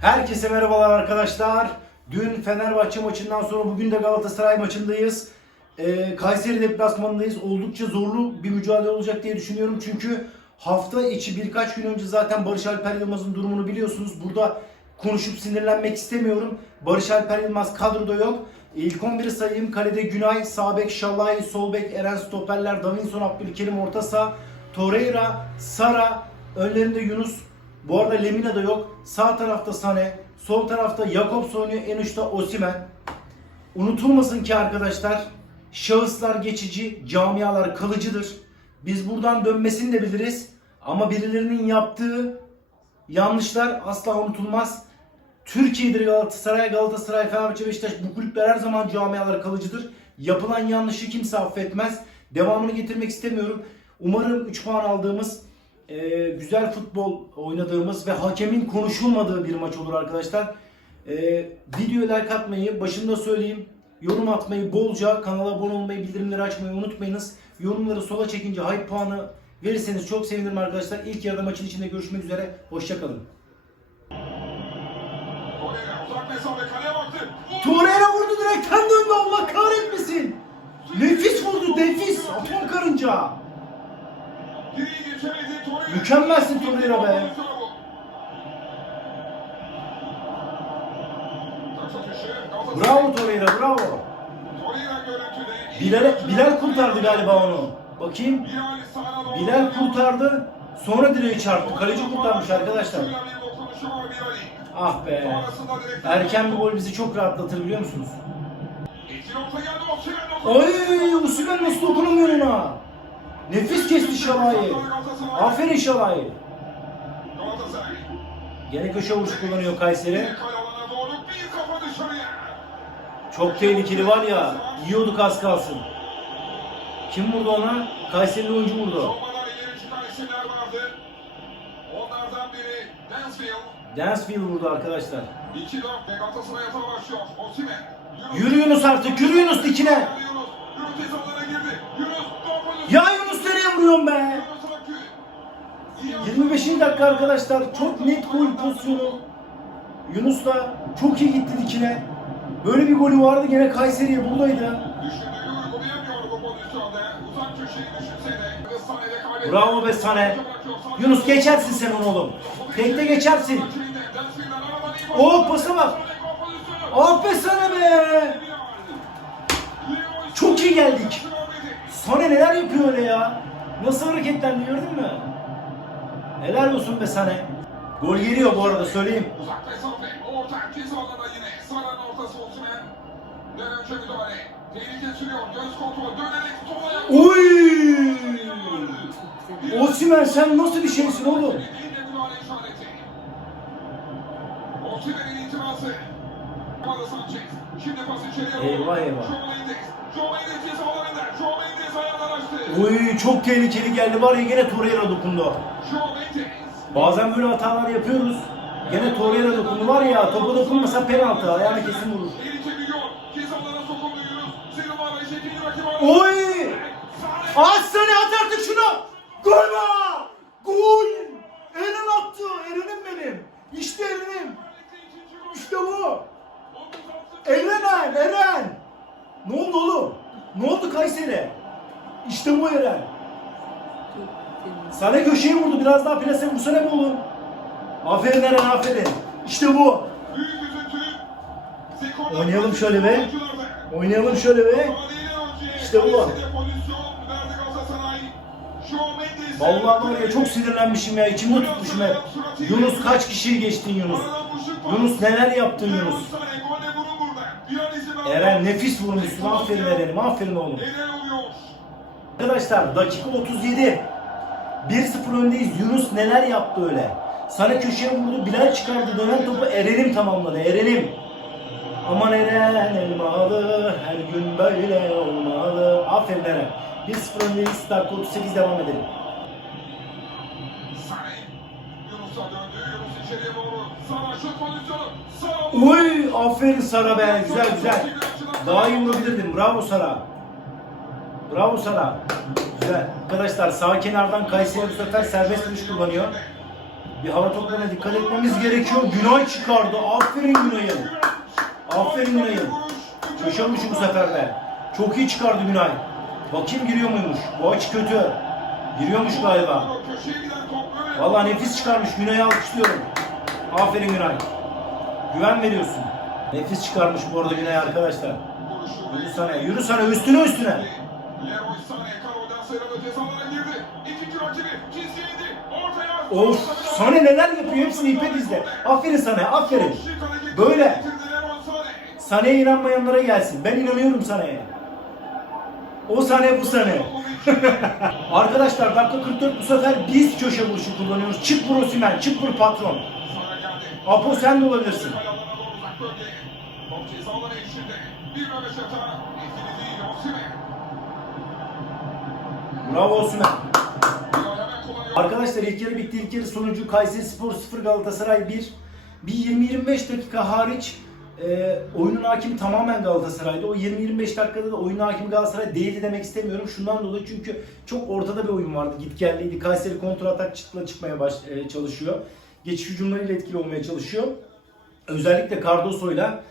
Herkese merhabalar arkadaşlar. Dün Fenerbahçe maçından sonra bugün de Galatasaray maçındayız. Ee, Kayseri deplasmanındayız. Oldukça zorlu bir mücadele olacak diye düşünüyorum. Çünkü hafta içi birkaç gün önce zaten Barış Alper Yılmaz'ın durumunu biliyorsunuz. Burada konuşup sinirlenmek istemiyorum. Barış Alper Yılmaz kadroda yok. İlk 11'i sayayım. Kalede Günay, sağ bek Şalay, sol bek Eren Stoperler, Davinson, Abdülkerim orta saha, Torreira, Sara, önlerinde Yunus, bu arada Lemina da yok. Sağ tarafta Sane, sol tarafta Jakobs oynuyor, en uçta Osimen. Unutulmasın ki arkadaşlar, şahıslar geçici, camialar kalıcıdır. Biz buradan dönmesini de biliriz. Ama birilerinin yaptığı yanlışlar asla unutulmaz. Türkiye'dir Galatasaray, Galatasaray, Fenerbahçe, Beşiktaş bu kulüpler her zaman camialar kalıcıdır. Yapılan yanlışı kimse affetmez. Devamını getirmek istemiyorum. Umarım 3 puan aldığımız e, güzel futbol oynadığımız ve hakemin konuşulmadığı bir maç olur arkadaşlar. E, videoya like atmayı, başında söyleyeyim, yorum atmayı bolca, kanala abone olmayı, bildirimleri açmayı unutmayınız. Yorumları sola çekince hype puanı verirseniz çok sevinirim arkadaşlar. İlk yarıda maçın içinde görüşmek üzere. Hoşçakalın. Torreira vurdu direkten döndü Allah kahretmesin. Nefis vurdu nefis. Atom karınca. Mükemmelsin Torreira be. Bravo Torreira bravo. Bilal, Bilal kurtardı galiba onu. Bakayım. Bilal kurtardı. Sonra direği çarptı. Kaleci kurtarmış arkadaşlar. Ah be. Erken bir gol bizi çok rahatlatır biliyor musunuz? Oy Osimhen nasıl dokunamıyor ona? Nefis kesti Şalay'ı. Aferin Şalay'ı. Gene köşe vuruş kullanıyor Kayseri. Çok tehlikeli var ya. Yiyorduk az kalsın. Kim vurdu ona? Kayseri'li oyuncu vurdu. Dansfield. Vurdu arkadaşlar. 2-4 ve Galatasaray atağa başlıyor. Osimhen. Yürü artık. Yürü Yunus dikine. Ya Vuruyorsun be? Yunus Akgül. İyi 25. dakika arkadaşlar. Çok net gol pozisyonu. Yunus da çok iyi gitti dikine. Böyle bir golü vardı gene Kayseri'ye buradaydı. Bravo be Sane. Yunus geçersin sen onu oğlum. Tekte geçersin. Oo, pasa bak. Ah be Sane be. Çok iyi geldik. Sane neler yapıyor öyle ya? Nasıl hareketlendi gördün mü? Helal olsun be Sane. Gol geliyor bu arada söyleyeyim. Uzak mesafe. Orta ceza alanına yine. Saran'ın ortası Osimhen. Dön önce müdahale. Tehlike sürüyor. Göz kontrol. Dönerek yaptı. Oy! Osimhen sen nasıl bir şeysin oğlum? Osimhen'in itirazı. Eyvah, eyvah. Oy çok tehlikeli geldi var ya gene Torreira dokundu. Bazen böyle hatalar yapıyoruz. Gene Torreira dokundu var ya topa dokunmasa penaltı ayağına kesin vurur. Var. Oy! Aslanı at artık şunu! Gol be! Gol! Eren attı! Eren'im benim! İşte Eren'im! İşte bu! Eren Eren! Ne oldu oğlum? Ne oldu Kayseri? İşte bu Eren. Sana köşeye vurdu. Biraz daha plase vursana be oğlum. Aferin Eren aferin. İşte bu. Oynayalım şöyle be. Oynayalım şöyle be. İşte bu. Vallahi var ya çok sinirlenmişim ya. içimde tutmuşum hep. Yunus kaç kişiyi geçtin Yunus? Yunus neler yaptın Yunus? Eren nefis vurmuşsun. Aferin Eren'im. Aferin oğlum. Arkadaşlar dakika 37. 1-0 öndeyiz. Yunus neler yaptı öyle? Sana köşeye vurdu. Bilal çıkardı. Dönen topu Eren'im tamamladı. Eren'im. Aman Eren elmalı. Her gün böyle olmalı. Aferin Eren. 1-0 öndeyiz. Dakika 38 devam edelim. Yunus'a döndü. Yunus içeriye doğru. Oy aferin Sara be. Güzel güzel. Daha iyi vurabilirdin. Bravo Sara. Bravo Sara. Güzel. Arkadaşlar sağ kenardan Kayseri bu sefer serbest vuruş kullanıyor. Bir hava toplarına dikkat etmemiz gerekiyor. Günay çıkardı. Aferin Günay'ım. Aferin Günay'ım. Şaşırmış bu sefer de. Çok iyi çıkardı Günay. Bakayım giriyor muymuş? Bu aç kötü. Giriyormuş galiba. Vallahi nefis çıkarmış. Günay'ı alkışlıyorum. Aferin Günay. Güven veriyorsun. Nefis çıkarmış bu arada Günay arkadaşlar. Yürü sana, yürü sana üstüne üstüne. Of, sana neler yapıyor hepsini ipe dizdi. Aferin sana, aferin. Böyle. Sane'ye inanmayanlara gelsin. Ben inanıyorum Sane'ye. O Sane bu Sane. Arkadaşlar dakika 44 bu sefer biz köşe vuruşu kullanıyoruz. Çık vur Osimhen, çık vur patron. Apo sen de olabilirsin. Bravo kullanıyor. Arkadaşlar ilk yarı bitti. İlk yarı sonucu Kayseri Spor 0 Galatasaray 1. Bir 20-25 dakika hariç e, oyunun hakimi tamamen Galatasaray'da. O 20-25 dakikada da oyunun hakimi Galatasaray değildi demek istemiyorum. Şundan dolayı çünkü çok ortada bir oyun vardı. Git gelliydi. Kayseri kontra atak çıtla çıkmaya baş, e, çalışıyor. Geçiş hücumlarıyla etkili olmaya çalışıyor. Özellikle Cardoso'yla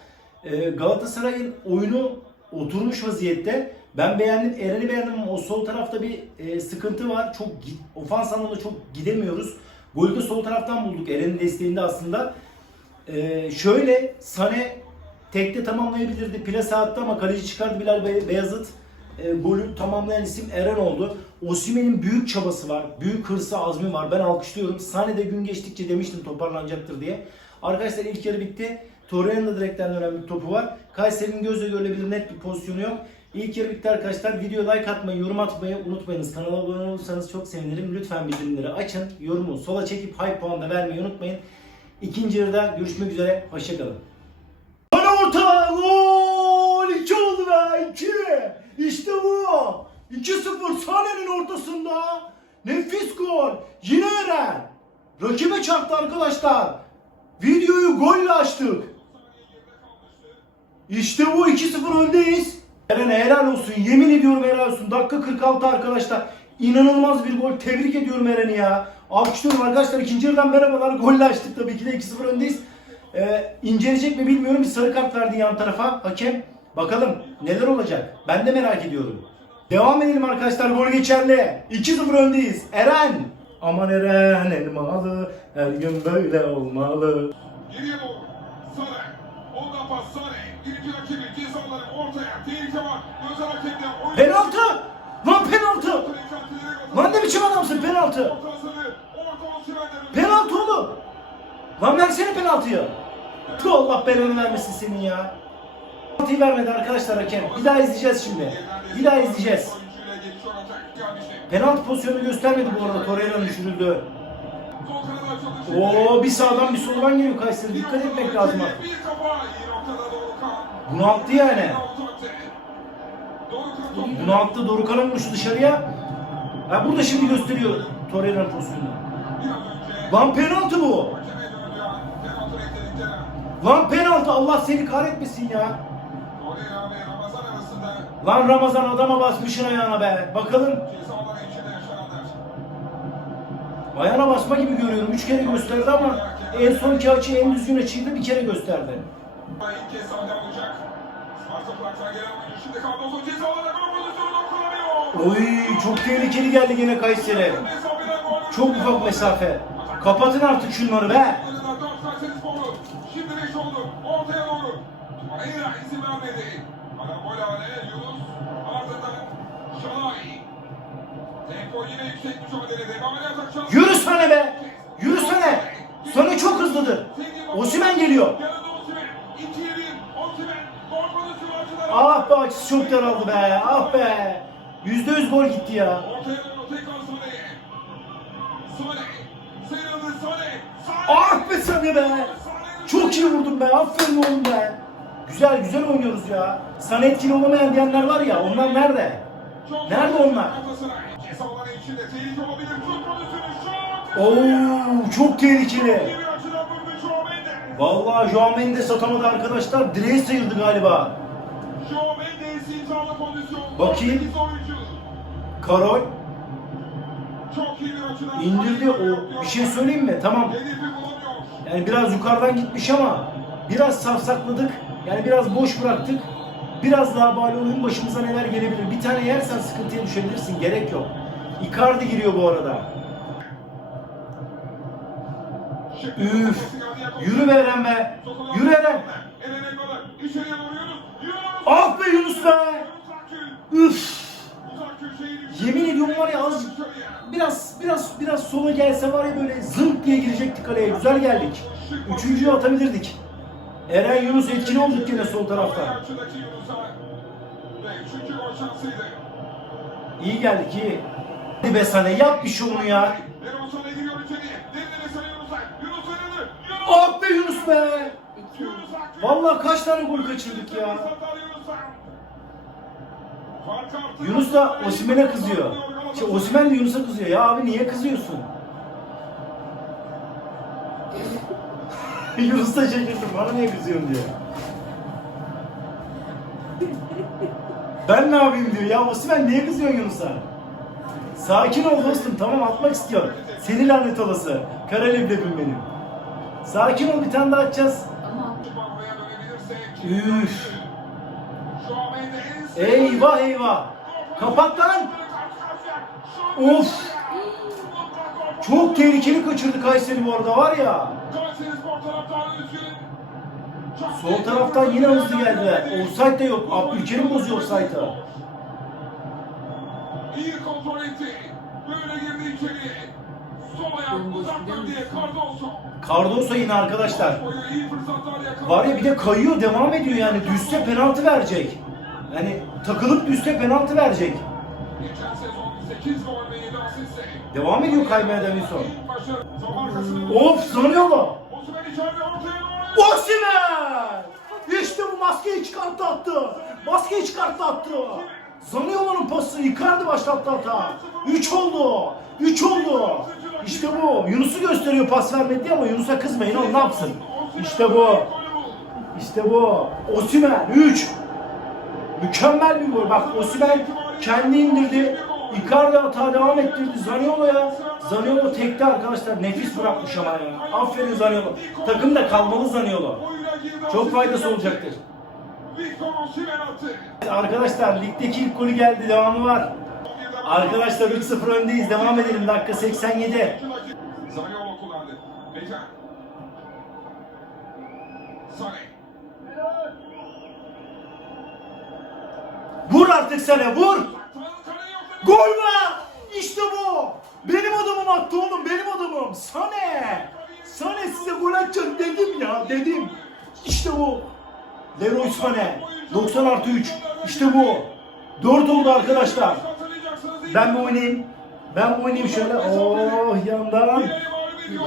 e, Galatasaray'ın oyunu oturmuş vaziyette. Ben beğendim, Eren'i beğendim ama o sol tarafta bir e, sıkıntı var. Çok ofans anlamında çok gidemiyoruz. Golü de sol taraftan bulduk. Eren'in desteğinde aslında. E, şöyle Sane tekte tamamlayabilirdi. Plase attı ama kaleci çıkardı Bilal Bey- Beyazıt. E, golü tamamlayan isim Eren oldu. Osimhen'in büyük çabası var. Büyük hırsı, azmi var. Ben alkışlıyorum. Sane de gün geçtikçe demiştim toparlanacaktır diye. Arkadaşlar ilk yarı bitti. Torreira'nın da direkten dönen bir topu var. Kayseri'nin gözle görülebilir net bir pozisyonu yok. İlk yarı bitti arkadaşlar. Video like atmayı, yorum atmayı unutmayınız. Kanala abone olursanız çok sevinirim. Lütfen bildirimleri açın. Yorumu sola çekip high puan da vermeyi unutmayın. İkinci yarıda görüşmek üzere. Hoşçakalın. Bana orta gol 2 oldu be 2. İşte bu. 2-0 Sane'nin ortasında. Nefis gol. Yine Eren. Rakibe çarptı arkadaşlar. Videoyu golle açtık. İşte bu 2-0 öndeyiz. Eren'e helal olsun. Yemin ediyorum helal olsun. Dakika 46 arkadaşlar. İnanılmaz bir gol. Tebrik ediyorum Eren'i ya. Alkışlıyorum arkadaşlar. İkinci yarıdan merhabalar. Golle açtık tabii ki de 2-0 öndeyiz. Ee, inceleyecek mi bilmiyorum. Bir sarı kart verdi yan tarafa hakem. Bakalım neler olacak. Ben de merak ediyorum. Devam edelim arkadaşlar. Gol geçerli. 2-0 öndeyiz. Eren. Aman Eren elmalı. Her gün böyle olmalı. Geriye doğru. Sané. Ondan pas Sané. İkinci rakibi cezaları ortaya. Tehlike var. Hareketler. Oyun- Penaltı! Lan penaltı! Lan ne biçim adamsın penaltı? Penaltı oğlum! Lan versene penaltıyı. Tüh Allah belanı vermesin senin ya. Penaltıyı vermedi arkadaşlar hakem. Bir daha izleyeceğiz şimdi. Bir daha izleyeceğiz. Penaltı pozisyonu göstermedi bu arada Torreira'nın düşürüldüğü. Oo bir sağdan bir soldan geliyor Kayseri. Dikkat etmek lazım Doğukan. Bunu attı yani. Bunu attı Dorukan'ın vuruşu dışarıya. Ha burada şimdi gösteriyor Torreira'nın pozisyonunu. Lan penaltı bu. Lan penaltı Allah seni kahretmesin ya. Lan Ramazan adama basmışın ayağına be. Bakalım ayağına basma gibi görüyorum. Üç kere gösterdi ama en sonki açı en düzgün açıydı bir kere gösterdi. İlk gol. Oy çok tehlikeli geldi gene Kayseri. Gol. Çok ufak mesafe. Kapatın artık şunları be. Şimdi beş oldu. Ortaya doğru. Torreira izin vermedi. Arabol hale Yunus. Yürüsene be. Yürüsene. Sana çok hızlıdır. Osimen geliyor. Ah be açısı çok daraldı be. Ah be. Yüzde yüz gol gitti ya. Ah be sana be. Çok iyi vurdun be. Aferin oğlum be. Güzel güzel oynuyoruz ya. Sana etkili olamayan diyenler var ya onlar nerede? Nerede onlar? Oo çok tehlikeli. Vallahi Joao Mendes atamadı arkadaşlar. Direği sıyırdı galiba. Bakayım. Karol. İndirdi o. Bir şey söyleyeyim mi? Tamam. Yani biraz yukarıdan gitmiş ama biraz safsakladık. Yani biraz boş bıraktık. Biraz daha bari oyun başımıza neler gelebilir. Bir tane yersen sıkıntıya düşebilirsin. Gerek yok. Icardi giriyor bu arada. Üf. Yürü be Eren be. Yürü Eren. Ah be Yunus be. Üf. Yemin ediyorum var ya azıcık biraz biraz biraz sola gelse var ya böyle zınk diye girecektik kaleye. Güzel geldik. Üçüncüyü atabilirdik. Eren Yunus etkili olduk yine sol tarafta. İyi geldik iyi. Hadi be Sane yap bir şovunu ya. Ah be Yunus be. Vallahi kaç tane gol kaçırdık ya. Yunus da Osimhen'e kızıyor. Şey, Osimhen de Yunus'a kızıyor. Ya abi niye kızıyorsun? Yunus da şaşırdı. Bana niye kızıyorsun diyor. Ben ne yapayım diyor. Ya Osimhen niye kızıyorsun Yunus'a? Sakin ol dostum. Tamam atmak istiyor. Seni lanet olası. Kara leblebim benim. Sakin ol bir tane daha atacağız. Üf. Eyvah eyvah. Kapat lan. Of. Çok tehlikeli kaçırdı Kayseri bu arada var ya. Kayserispor taraftarı üzgün. Çok Sol taraftan yine hızlı geldiler. Offside de yok. Abdülkerim bozuyor offside'ı. İyi kontrol etti. Böyle girdi içeriye. Sol ayak uzak bölgeye Cardoso. Cardoso yine arkadaşlar. Var ya bir de kayıyor devam ediyor yani. Düşse penaltı verecek. Yani takılıp düşse penaltı verecek. Geçen sezon 8 gol ve 7 asistle. Devam ediyor kaymaya Davinson. Of Zaniolo. Osimhen Osimhen! İşte bu maskeyi çıkarttı attı. Maskeyi çıkarttı attı. Zaniolo'nun pası Icardi başlattı hata. 3 oldu. 3 oldu. İşte bu. Yunus'u gösteriyor pas vermedi ama Yunus'a kızmayın oğlum ne yapsın? İşte bu. İşte bu. Osimhen 3. Mükemmel bir gol. Bak Osimhen kendi indirdi. Icardi hata devam ettirdi. Zaniolo'ya. Zaniolo tekte arkadaşlar. Nefis bırakmış ama ya. Aferin Zaniolo. Takımda kalmalı Zaniolo. Çok faydası olacaktır. Arkadaşlar ligdeki ilk golü geldi. Devamı var. Arkadaşlar 3-0 öndeyiz. Devam edelim. Dakika 87. Zaniolo kullandı. Becan. Sane. Vur artık sana vur. Gol be! İşte bu. Benim adamım attı oğlum. Benim adamım. Sane. Sane size gol atacak dedim ya. Dedim. İşte bu. Leroy Sane. 90 artı 3. İşte bu. 4 oldu arkadaşlar. Ben mi oynayayım? Ben mi oynayayım şöyle? Oh yandan.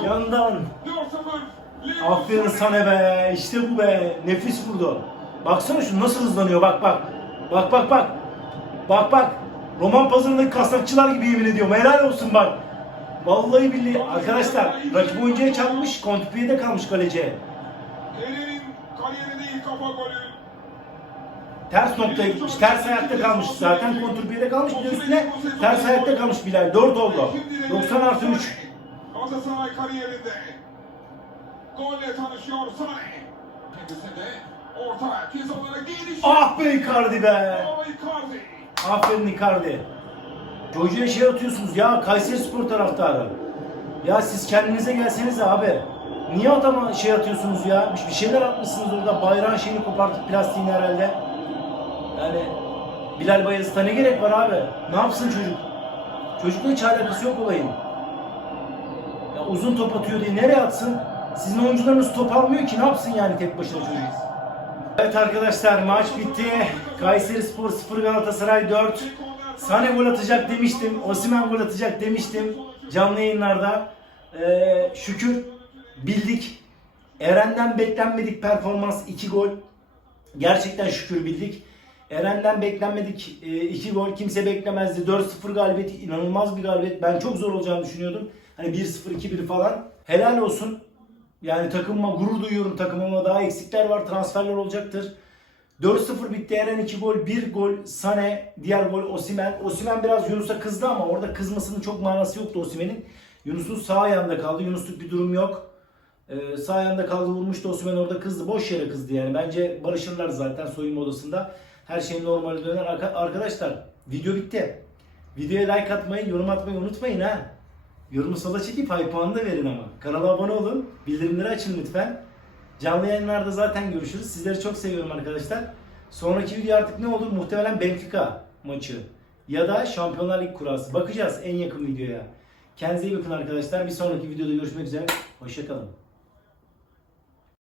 Yandan. 4-0. Aferin sana be. İşte bu be. Nefis vurdu. Baksana şu nasıl hızlanıyor. Bak bak. Bak bak bak. Bak bak. Roman pazarındaki kasapçılar gibi yemin ediyorum. Helal olsun bak. Vallahi billahi. Arkadaşlar rakip oyuncuya çarpmış. Kontrpiyede kalmış kaleci. Eren'in kariyerinde ilk kafa golü. Ters noktaya gitmiş. Ters ayakta kalmış. Zaten kontrpiyede kalmış. Bir de üstüne ters ayakta kalmış Bilal. 4 oldu. 90 artı 3. Galatasaray kariyerinde. Golle tanışıyor Sane. Kendisinde orta kez olarak geliş. Ah be Icardi be. Bravo Icardi. Aferin Icardi. Çocuğa şey atıyorsunuz ya Kayseri Spor taraftarı. Ya siz kendinize gelseniz abi. Niye adama şey atıyorsunuz ya? Bir- şeyler atmışsınız orada. Bayrağın şeyini kopartıp plastiğini herhalde. Yani Bilal Bayezid'e ne gerek var abi? Ne yapsın çocuk? Çocukla hiç alakası yok olayın. Ya uzun top atıyor diye nereye atsın? Sizin oyuncularınız top almıyor ki ne yapsın yani tek başına çocuk? Evet arkadaşlar maç bitti. Kayseri Spor 0 Galatasaray 4. Sane gol atacak demiştim. Osimhen gol atacak demiştim canlı yayınlarda. Ee, şükür bildik. Eren'den beklenmedik performans 2 gol. Gerçekten şükür bildik. Eren'den beklenmedik 2 gol. Kimse beklemezdi. 4-0 galibiyet inanılmaz bir galibiyet. Ben çok zor olacağını düşünüyordum. Hani 1-0 2-1 falan. Helal olsun. Yani takımıma gurur duyuyorum takımıma. Daha eksikler var. Transferler olacaktır. 4-0 bitti Eren 2 gol, 1 gol Sane, diğer gol Osimen. Osimen biraz Yunus'a kızdı ama orada kızmasının çok manası yoktu Osimen'in. Yunus'un sağ ayağında kaldı. Yunusluk bir durum yok. Ee, sağ ayağında kaldı vurmuştu Osimen orada kızdı. Boş yere kızdı yani. Bence barışırlar zaten soyunma odasında. Her şey normale döner. Arka- Arkadaşlar video bitti. Videoya like atmayı, yorum atmayı unutmayın ha. Yorumu sola çekip high puanı da verin ama. Kanala abone olun. Bildirimleri açın lütfen. Canlı yayınlarda zaten görüşürüz. Sizleri çok seviyorum arkadaşlar. Sonraki video artık ne olur? Muhtemelen Benfica maçı. Ya da Şampiyonlar Ligi kurası. Bakacağız en yakın videoya. Kendinize iyi bakın arkadaşlar. Bir sonraki videoda görüşmek üzere. Hoşçakalın.